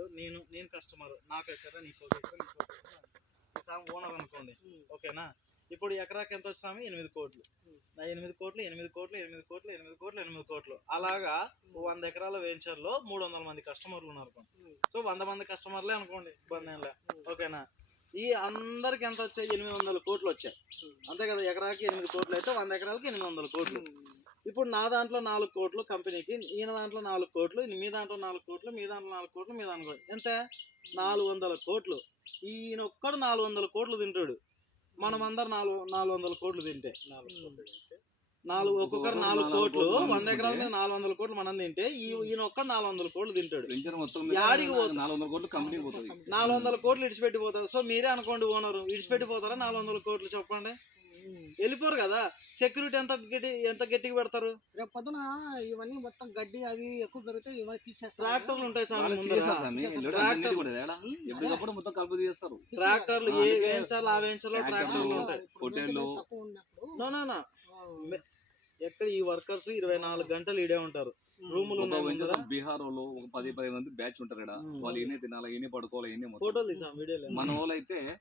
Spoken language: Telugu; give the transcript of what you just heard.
ఇప్పుడు నేను కస్టమర్, నాకు ఎకరా నీకు ఓనర్ అనుకోండి, ఓకేనా? ఇప్పుడు ఎకరాకి ఎంత వచ్చాము? 8 కోట్లు. 8 కోట్లు 8 కోట్లు 8 కోట్లు 8 కోట్లు 8 కోట్లు. అలాగా 100 ఎకరాల వెంచర్ లో 300 మంది కస్టమర్లు ఉన్నారు. సో 100 మంది కస్టమర్లే అనుకోండి, ఇబ్బంది ఏం లే, ఓకేనా? ఈ అందరికి ఎంత వచ్చాయి? 800 కోట్లు వచ్చాయి, అంతే కదా? ఎకరాకి 8 కోట్లు అయితే 100 ఎకరాలకి 800 కోట్లు. ఇప్పుడు నా దాంట్లో 4 కోట్లు కంపెనీకి, ఈయన దాంట్లో 4 కోట్లు, మీ దాంట్లో 4 కోట్లు, మీ దాంట్లో 4 కోట్లు, మీ దాంట్లో ఎంత? 400 కోట్లు. ఈయన ఒక్కడు 400 కోట్లు తింటాడు, మనం అందరు 400 కోట్లు తింటే, ఒక్కొక్కరు 4 కోట్లు, 100 ఎకరాల మీద 400 కోట్లు మనం తింటే ఈయన ఒక్క 400 కోట్లు తింటాడు. యాడికి పోతాడు? 400 కోట్లు ఇడిచిపెట్టిపోతాడు. సో మీరే అనుకోండి, ఓనరు ఇడిచిపెట్టిపోతారా 400 కోట్లు? చెప్పండి, వెళ్ళిపోరు కదా. సెక్యూరిటీ ఎంత గట్టిగా పెడతారు? రేపు పొద్దున ఇవన్నీ మొత్తం గడ్డి అవి ఎక్కువ పెరిగితే ఇవన్నీ తీసేస్తారు. ట్రాక్టర్లు ఉంటాయి స్వామి, ట్రాక్టర్లు ఏ వేయించాలి ఆ వేయించాలో ట్రాక్టర్లు ఉంటాయి. ఎక్కడ ఈ వర్కర్స్ 24 గంటలు ఇడే ఉంటారు. రూములు బీహార్ వాళ్ళు ఒక 10 మంది బ్యాచ్ ఉంటారు. వాళ్ళు ఏనే తినాలి, ఏనే పడుకోవాలి, ఏనే ఫోటోలు తీసాం వీడియోలో. మన వాళ్ళు అయితే